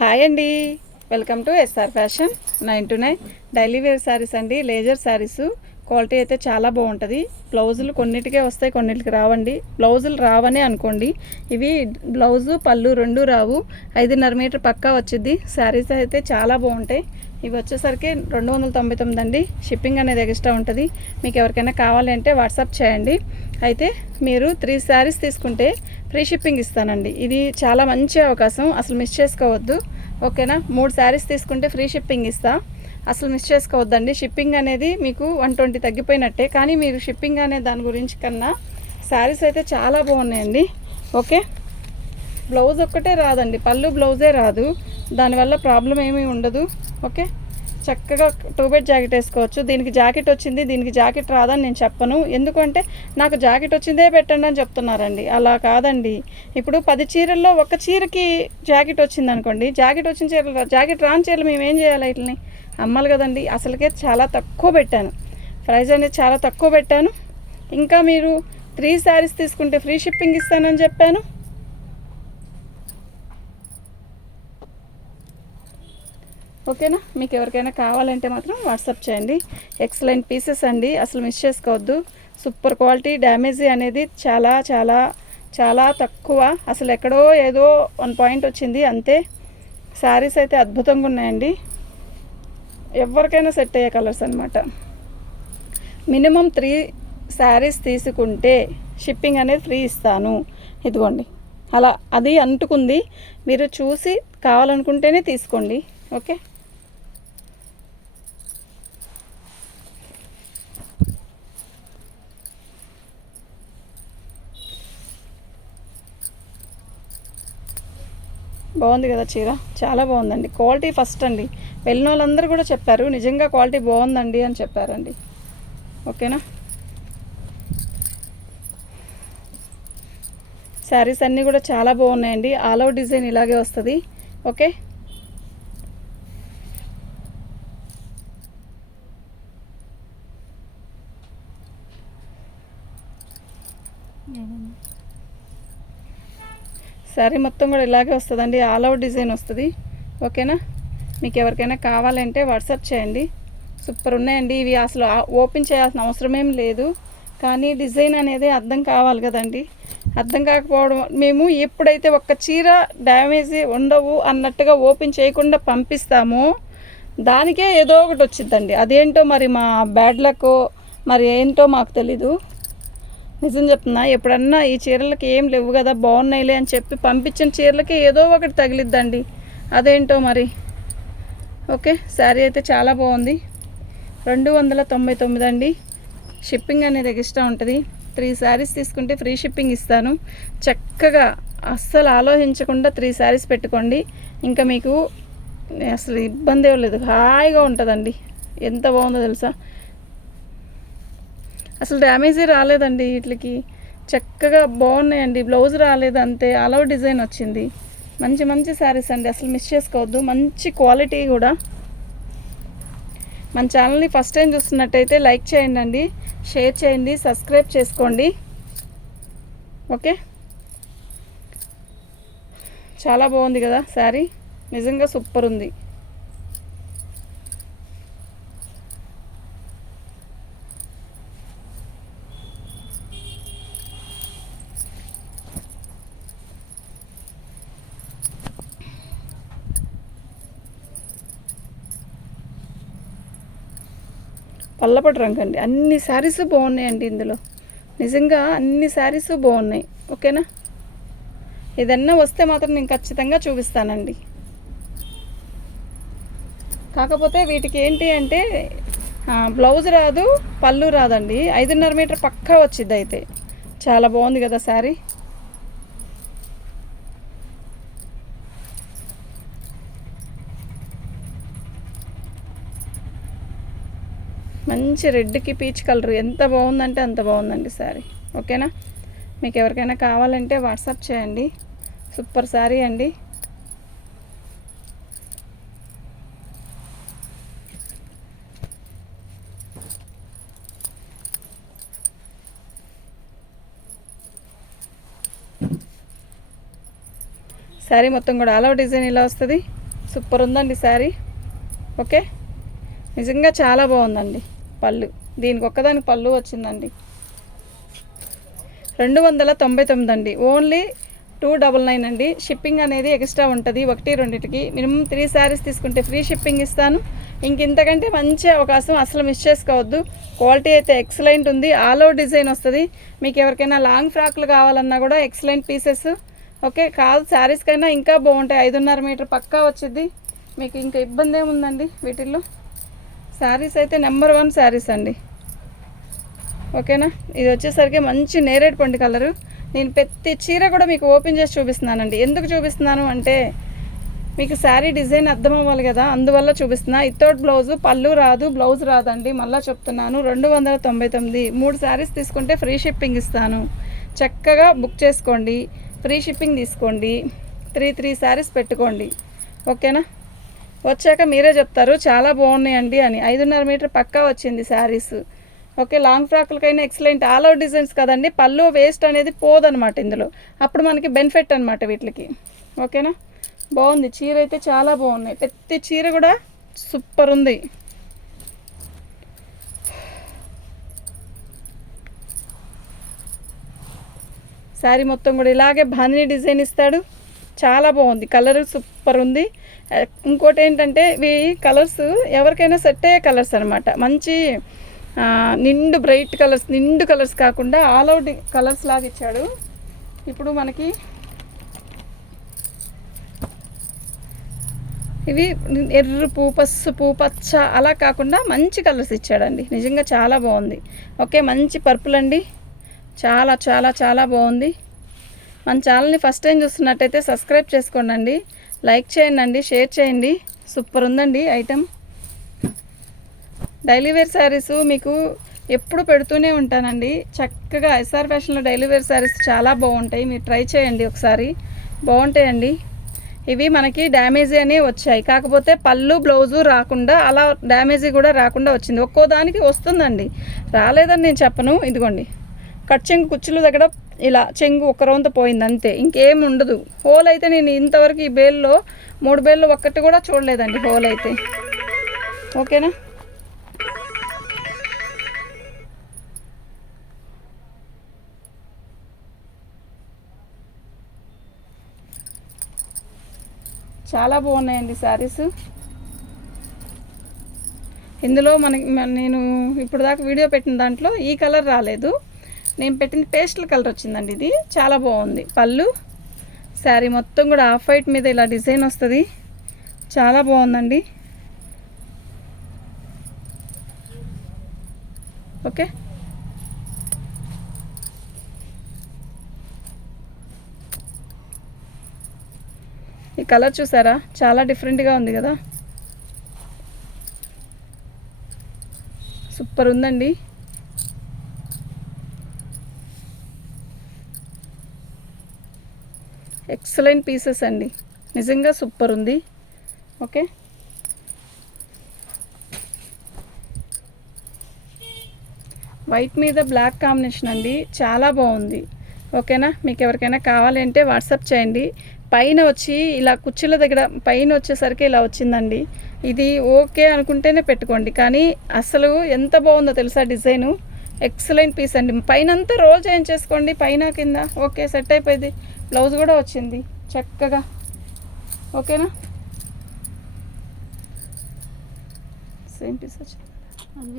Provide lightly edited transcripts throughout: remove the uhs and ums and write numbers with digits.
Hi అండి, welcome to SR fashion 9 to 9 daily wear saris అండి. Laser saris quality అయితే చాలా బాగుంటుంది. బ్లౌజులు కొన్నిటికే వస్తాయి, కొన్నిటికి రావండి. బ్లౌజులు రావని అనుకోండి, ఇవి బ్లౌజు పళ్ళు రెండు రావు. 5.5 మీటర్ పక్కా వచ్చింది. శారీస్ అయితే చాలా బాగుంటాయి. ఇవి వచ్చేసరికి 299 అండి. షిప్పింగ్ అనేది ఎక్స్ట్రా ఉంటుంది. మీకు ఎవరికైనా కావాలంటే వాట్సాప్ చేయండి. అయితే మీరు 3 శారీస్ తీసుకుంటే ఫ్రీ షిప్పింగ్ ఇస్తానండి. ఇది చాలా మంచి అవకాశం, అసలు మిస్ చేసుకోవద్దు. ఓకేనా? 3 శారీస్ తీసుకుంటే ఫ్రీ షిప్పింగ్ ఇస్తా, అసలు మిస్ చేసుకోవద్దండి. షిప్పింగ్ అనేది మీకు 120 తగ్గిపోయినట్టే. కానీ మీరు షిప్పింగ్ అనే దాని గురించి కన్నా శారీస్ అయితే చాలా బాగున్నాయండి. ఓకే, బ్లౌజ్ ఒక్కటే రాదండి, పళ్ళు బ్లౌజే రాదు. దానివల్ల ప్రాబ్లం ఏమీ ఉండదు. ఓకే, చక్కగా 2 బెడ్ జాకెట్ వేసుకోవచ్చు. దీనికి జాకెట్ వచ్చింది, దీనికి జాకెట్ రాదని నేను చెప్పను. ఎందుకంటే నాకు జాకెట్ వచ్చిందే పెట్టండి అని చెప్తున్నారండి. అలా కాదండి. ఇప్పుడు 10 చీరల్లో ఒక చీరకి జాకెట్ వచ్చింది అనుకోండి, జాకెట్ వచ్చిన చీరలు, జాకెట్ రాని చీరలు మేము ఏం చేయాలి? వీటిని అమ్మాలి కదండి. అసలుకే చాలా తక్కువ పెట్టాను, ప్రైస్ అనేది చాలా తక్కువ పెట్టాను. ఇంకా మీరు 3 శారీస్ తీసుకుంటే ఫ్రీ షిప్పింగ్ ఇస్తానని చెప్పాను. ఓకేనా? మీకు ఎవరికైనా కావాలంటే మాత్రం వాట్సాప్ చేయండి. ఎక్సలెంట్ పీసెస్ అండి, అసలు మిస్ చేసుకోవద్దు. Super quality. డ్యామేజీ అనేది చాలా చాలా చాలా తక్కువ. అసలు ఎక్కడో ఏదో 1 పాయింట్ వచ్చింది అంతే. శారీస్ అయితే అద్భుతంగా ఉన్నాయండి. ఎవరికైనా సెట్ అయ్యే కలర్స్ అనమాట. మినిమం 3 శారీస్ తీసుకుంటే షిప్పింగ్ అనేది ఫ్రీ ఇస్తాను. ఇదిగోండి, అలా అది అంటుకుంది. మీరు చూసి కావాలనుకుంటేనే తీసుకోండి. ఓకే, బాగుంది కదా చీర, చాలా బాగుందండి. క్వాలిటీ ఫస్ట్ అండి. వెళ్ళిన వాళ్ళందరూ కూడా చెప్పారు, నిజంగా క్వాలిటీ బాగుందండి అని చెప్పారండి. ఓకేనా? శారీస్ అన్నీ కూడా చాలా బాగున్నాయండి. ఆల్ అవుట్ డిజైన్ ఇలాగే వస్తుంది. ఓకే, శారీ మొత్తం కూడా ఇలాగే వస్తుందండి. ఆల్ అవుట్ డిజైన్ వస్తుంది. ఓకేనా? మీకు ఎవరికైనా కావాలంటే వాట్సాప్ చేయండి. సూపర్ ఉన్నాయండి ఇవి. అసలు ఓపెన్ చేయాల్సిన అవసరం ఏం లేదు. కానీ డిజైన్ అనేది అర్థం కావాలి కదండి. అర్థం కాకపోవడం, మేము ఎప్పుడైతే ఒక్క చీర డ్యామేజ్ ఉండవు అన్నట్టుగా ఓపెన్ చేయకుండా పంపిస్తామో దానికే ఏదో ఒకటి వచ్చిందండి. అదేంటో మరి మా బ్యాడ్ లక్ మరి ఏంటో మాకు తెలీదు. నిజం చెప్తున్నా, ఎప్పుడన్నా ఈ చీరలకి ఏం లేవు కదా, బాగున్నాయిలే అని చెప్పి పంపించిన చీరలకి ఏదో ఒకటి తగిలిద్దండి. అదేంటో మరి. ఓకే, శారీ అయితే చాలా బాగుంది. 299 అండి. షిప్పింగ్ అనేది ఎక్స్ట్రా ఉంటుంది. 3 శారీస్ తీసుకుంటే ఫ్రీ షిప్పింగ్ ఇస్తాను. చక్కగా అస్సలు ఆలోచించకుండా 3 శారీస్ పెట్టుకోండి. ఇంకా మీకు అసలు ఇబ్బంది ఏం లేదు, హాయిగా ఉంటుందండి. ఎంత బాగుందో తెలుసా? అసలు డ్యామేజీ రాలేదండి వీటికి. చక్కగా బాగున్నాయండి. బ్లౌజ్ రాలేదు అంతే, అలౌ డిజైన్ వచ్చింది. మంచి మంచి శారీస్ అండి, అసలు మిస్ చేసుకోవద్దు. మంచి క్వాలిటీ కూడా. మన ఛానల్ని ఫస్ట్ టైం చూస్తున్నట్టయితే లైక్ చేయండి అండి, షేర్ చేయండి, సబ్స్క్రైబ్ చేసుకోండి. ఓకే, చాలా బాగుంది కదా శారీ, నిజంగా సూపర్ ఉంది. పల్లపటి రంగు అండి. అన్ని శారీస్ బాగున్నాయండి ఇందులో, నిజంగా అన్ని శారీస్ బాగున్నాయి. ఓకేనా? ఏదన్నా వస్తే మాత్రం నేను ఖచ్చితంగా చూపిస్తానండి. కాకపోతే వీటికి ఏంటి అంటే బ్లౌజ్ రాదు, పళ్ళు రాదండి. 5.5 మీటర్ పక్కా వచ్చింది. అయితే చాలా బాగుంది కదా శారీ. మంచి రెడ్కి పీచ్ కలర్, ఎంత బాగుందంటే అంత బాగుందండి శారీ. ఓకేనా? మీకు ఎవరికైనా కావాలంటే వాట్సాప్ చేయండి. సూపర్ శారీ అండి. శారీ మొత్తం కూడా ఆల్ ఓవర్ డిజైన్ ఇలా వస్తుంది. సూపర్ ఉందండి శారీ. ఓకే, నిజంగా చాలా బాగుందండి. పళ్ళు దీనికి ఒక్కదానికి పళ్ళు వచ్చిందండి. 299 అండి. ఓన్లీ 299 అండి. షిప్పింగ్ అనేది ఎక్స్ట్రా ఉంటుంది. 1-2కి మినిమం 3 శారీస్ తీసుకుంటే ఫ్రీ షిప్పింగ్ ఇస్తాను. ఇంతకంటే మంచి అవకాశం అసలు మిస్ చేసుకోవద్దు. క్వాలిటీ అయితే ఎక్సలెంట్ ఉంది. ఆల్ ఓవర్ డిజైన్ వస్తుంది. మీకు ఎవరికైనా లాంగ్ ఫ్రాక్లు కావాలన్నా కూడా ఎక్సలెంట్ పీసెస్. ఓకే, కాదు శారీస్ కైనా ఇంకా బాగుంటాయి. 5.5 మీటర్ పక్కా వచ్చింది. మీకు ఇంకా ఇబ్బంది ఏముందండి వీటిల్లో. శారీస్ అయితే నెంబర్ 1 శారీస్ అండి. ఓకేనా, ఇది వచ్చేసరికి మంచి నేరేడు పండు కలరు. నేను ప్రతి చీర కూడా మీకు ఓపెన్ చేసి చూపిస్తున్నానండి. ఎందుకు చూపిస్తున్నాను అంటే మీకు శారీ డిజైన్ అర్థం అవ్వాలి కదా, అందువల్ల చూపిస్తున్నా. ఇతోటి బ్లౌజు, పళ్ళు రాదు, బ్లౌజ్ రాదండి. మళ్ళీ చెప్తున్నాను, 299. 3 శారీస్ తీసుకుంటే ఫ్రీ షిప్పింగ్ ఇస్తాను. చక్కగా బుక్ చేసుకోండి, ఫ్రీ షిప్పింగ్ తీసుకోండి. 3 శారీస్ పెట్టుకోండి. ఓకేనా, వచ్చాక మీరే చెప్తారు చాలా బాగున్నాయండి అని. 5.5 మీటర్ పక్కా వచ్చింది శారీస్. ఓకే, లాంగ్ ఫ్రాక్లకైనా ఎక్సలెంట్ ఆల్ అవుట్ డిజైన్స్ కదండి. పళ్ళు వేస్ట్ అనేది పోదనమాట ఇందులో. అప్పుడు మనకి బెనిఫిట్ అనమాట వీటికి. ఓకేనా, బాగుంది చీర అయితే చాలా బాగున్నాయి. ప్రతి చీర కూడా సూపర్ ఉంది. శారీ మొత్తం కూడా ఇలాగే బాందిని డిజైన్ ఇస్తాడు. చాలా బాగుంది, కలర్ సూపర్ ఉంది. ఇంకోటి ఏంటంటే ఇవి కలర్స్ ఎవరికైనా సెట్ అయ్యే కలర్స్ అనమాట. మంచి నిండు బ్రైట్ కలర్స్, నిండు కలర్స్ కాకుండా ఆల్ అవుట్ కలర్స్ లాగా ఇచ్చాడు. ఇప్పుడు మనకి ఇవి ఎర్రపు, పసుపు, పచ్చ అలా కాకుండా మంచి కలర్స్ ఇచ్చాడండి. నిజంగా చాలా బాగుంది. ఓకే, మంచి పర్పుల్ అండి. చాలా చాలా చాలా బాగుంది. మన ఛానల్ని ఫస్ట్ టైం చూస్తున్నట్టయితే సబ్స్క్రైబ్ చేసుకోండి, లైక్ చేయండి, షేర్ చేయండి. సూపర్ ఉందండి ఐటమ్. డైలీ వేర్ శారీస్ మీకు ఎప్పుడు పెడుతూనే ఉంటానండి. చక్కగా ఎస్ఆర్ ఫ్యాషన్లో డైలీ వేర్ శారీస్ చాలా బాగుంటాయి. మీరు ట్రై చేయండి ఒకసారి, బాగుంటాయండి. ఇవి మనకి డ్యామేజీ అనే వచ్చాయి, కాకపోతే పళ్ళు బ్లౌజు రాకుండా అలా డ్యామేజీ కూడా రాకుండా వచ్చింది. ఒక్కో దానికి వస్తుందండి, రాలేదని నేను చెప్పను. ఇదిగోండి, కట్ చెంగు కుచ్చుల దగ్గర ఇలా చెంగు ఒక రౌంత పోయింది అంతే, ఇంకేం ఉండదు. హోల్ అయితే నేను ఇంతవరకు ఈ బేల్లో 3 బేళ్ళు ఒక్కటి కూడా చూడలేదండి హోల్ అయితే. ఓకేనా, చాలా బాగున్నాయండి శారీస్. ఇందులో నేను ఇప్పుడు దాకా వీడియో పెట్టిన దాంట్లో ఈ కలర్ రాలేదు. నేను పెట్టింది పేస్టల్ కలర్ వచ్చిందండి. ఇది చాలా బాగుంది. పళ్ళు శారీ మొత్తం కూడా ఆఫ్ వైట్ మీద ఇలా డిజైన్ వస్తుంది. చాలా బాగుందండి. ఓకే, ఈ కలర్ చూసారా, చాలా డిఫరెంట్గా ఉంది కదా, సూపర్ ఉందండి. ఎక్సలెంట్ పీసెస్ అండి, నిజంగా సూపర్ ఉంది. ఓకే, వైట్ మీద బ్లాక్ కాంబినేషన్ అండి, చాలా బాగుంది. ఓకేనా, మీకు ఎవరికైనా కావాలి అంటే వాట్సాప్ చేయండి. పైన వచ్చి ఇలా కుర్చీల దగ్గర పైన వచ్చేసరికి ఇలా వచ్చిందండి. ఇది ఓకే అనుకుంటేనే పెట్టుకోండి, కానీ అసలు ఎంత బాగుందో తెలుసా డిజైను. ఎక్సలెంట్ పీస్ అండి. పైన అంతా రోల్ చేయించేసుకోండి, పైన కింద. ఓకే, సెట్ అయిపోయింది. బ్లౌజ్ కూడా వచ్చింది చక్కగా. ఓకేనా, సేమ్ పీస్ వచ్చింది. అది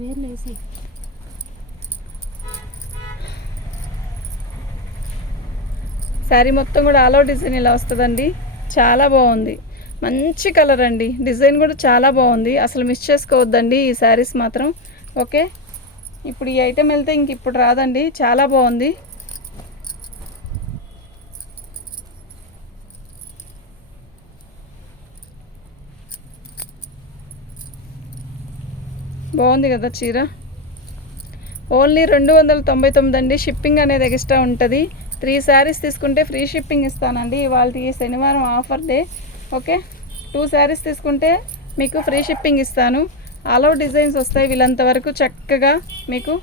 వేరు లేసి శారీ మొత్తం కూడా ఆల్ ఓవర్ డిజైన్ ఇలా వస్తుందండి. చాలా బాగుంది, మంచి కలర్ అండి. డిజైన్ కూడా చాలా బాగుంది, అసలు మిస్ చేసుకోవద్దండి ఈ శారీస్ మాత్రం. ఓకే, ఇప్పుడు ఈ ఐటెం వెళ్తే ఇంక ఇప్పుడు రాదండి. చాలా బాగుంది. బాగుంది కదా చీర. ఓన్లీ 299 అండి. షిప్పింగ్ అనేది ఎక్స్ట్రా ఉంటుంది. 3 శారీస్ తీసుకుంటే ఫ్రీ షిప్పింగ్ ఇస్తానండి. ఇవాళ శనివారం ఆఫర్ డే. ఓకే, 2 శారీస్ తీసుకుంటే మీకు ఫ్రీ షిప్పింగ్ ఇస్తాను. ఆల్ అవుట్ డిజైన్స్ వస్తాయి వీళ్ళంత వరకు చక్కగా మీకు.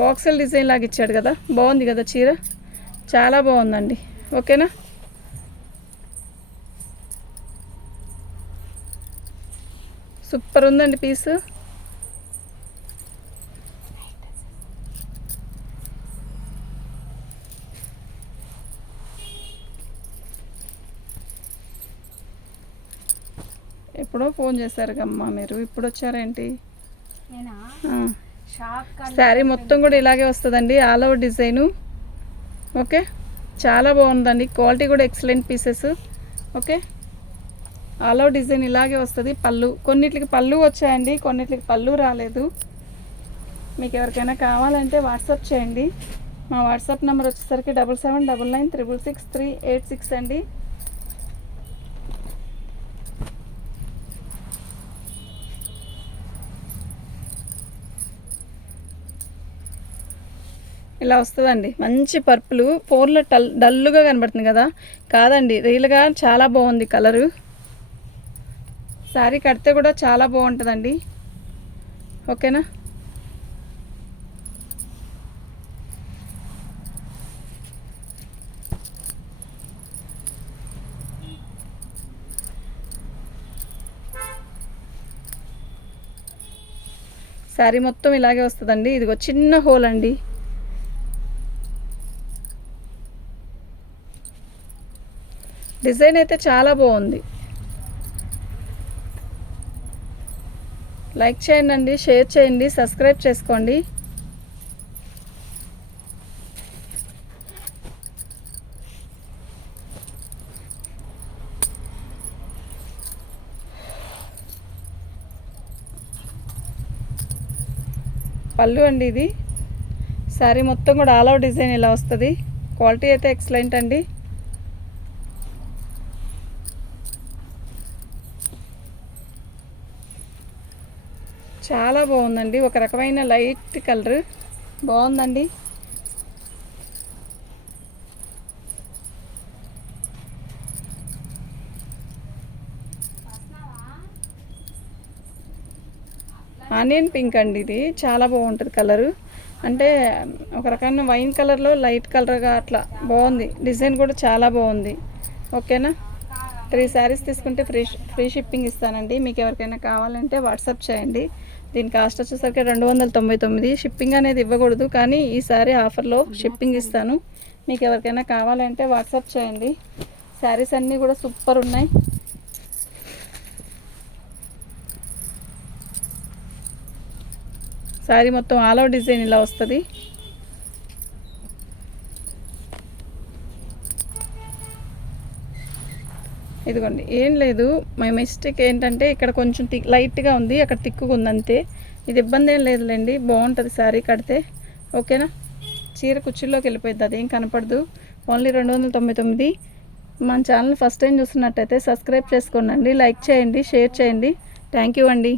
బాక్సెల్ డిజైన్ లాగా ఇచ్చాడు కదా, బాగుంది కదా చీర, చాలా బాగుందండి. ఓకేనా, సూపర్ ఉందండి పీసు. ఎప్పుడో ఫోన్ చేశారు కమ్మా మీరు, ఇప్పుడు వచ్చారేంటి? నేనా ఆ. షాక్ శారీ మొత్తం కూడా ఇలాగే వస్తుందండి, ఆల్ ఓవర్ డిజైను. ఓకే, చాలా బాగుందండి, క్వాలిటీ కూడా excellent pieces. Okay, all over design ఇలాగే వస్తుంది. పళ్ళు కొన్నిటికి పళ్ళు వచ్చాయండి, కొన్నిటికి పళ్ళు రాలేదు. మీకు ఎవరికైనా కావాలంటే వాట్సాప్ చేయండి. మా వాట్సాప్ నెంబర్ వచ్చేసరికి 7799666386 అండి. ఇలా వస్తుందండి, మంచి పర్పుల్. ఫోన్లో డల్లుగా కనబడుతుంది కదా, కాదండి రియల్గా చాలా బాగుంది కలరు. శారీ కడితే కూడా చాలా బాగుంటుందండి. ఓకేనా, శారీ మొత్తం ఇలాగే వస్తుందండి. ఇదిగో చిన్న హోల్ అండి. డిజైన్ అయితే చాలా బాగుంది. లైక్ చేయండి, షేర్ చేయండి, సబ్స్క్రైబ్ చేసుకోండి. పళ్ళు అండి ఇది. శారీ మొత్తం కూడా ఆల్ ఓవర్ డిజైన్ ఇలా వస్తుంది. క్వాలిటీ అయితే ఎక్సలెంట్ అండి. చాలా బాగుందండి, ఒక రకమైన లైట్ కలర్, బాగుందండి. ఆనియన్ పింక్ అండి, ఇది చాలా బాగుంటుంది కలరు. అంటే ఒక రకమైన వైన్ కలర్లో లైట్ కలర్గా అట్లా బాగుంది. డిజైన్ కూడా చాలా బాగుంది. ఓకేనా, 3 శారీస్ తీసుకుంటే ఫ్రీ షిప్పింగ్ ఇస్తానండి. మీకు ఎవరికైనా కావాలంటే వాట్సాప్ చేయండి. దీని కాస్ట్ వచ్చేసరికి 299. షిప్పింగ్ అనేది ఇవ్వకూడదు, కానీ ఈసారి ఆఫర్లో షిప్పింగ్ ఇస్తాను. మీకు ఎవరికైనా కావాలంటే వాట్సాప్ చేయండి. శారీస్ అన్నీ కూడా సూపర్ ఉన్నాయి. శారీ మొత్తం ఆల్ ఓవర్ డిజైన్ ఇలా వస్తుంది. ఇదిగోండి, ఏం లేదు, మై మిస్టేక్ ఏంటంటే ఇక్కడ కొంచెం లైట్గా ఉంది, అక్కడ తిక్కుగా ఉంది అంతే. ఇది ఇబ్బంది ఏం లేదులేండి, బాగుంటుంది శారీ కడితే. ఓకేనా, చీర కుర్చీలోకి వెళ్ళిపోయింది, అదేం కనపడదు. ఓన్లీ 299. మన ఛానల్ ఫస్ట్ టైం చూస్తున్నట్టయితే సబ్స్క్రైబ్ చేసుకోండి, లైక్ చేయండి, షేర్ చేయండి. థ్యాంక్ యూ అండి.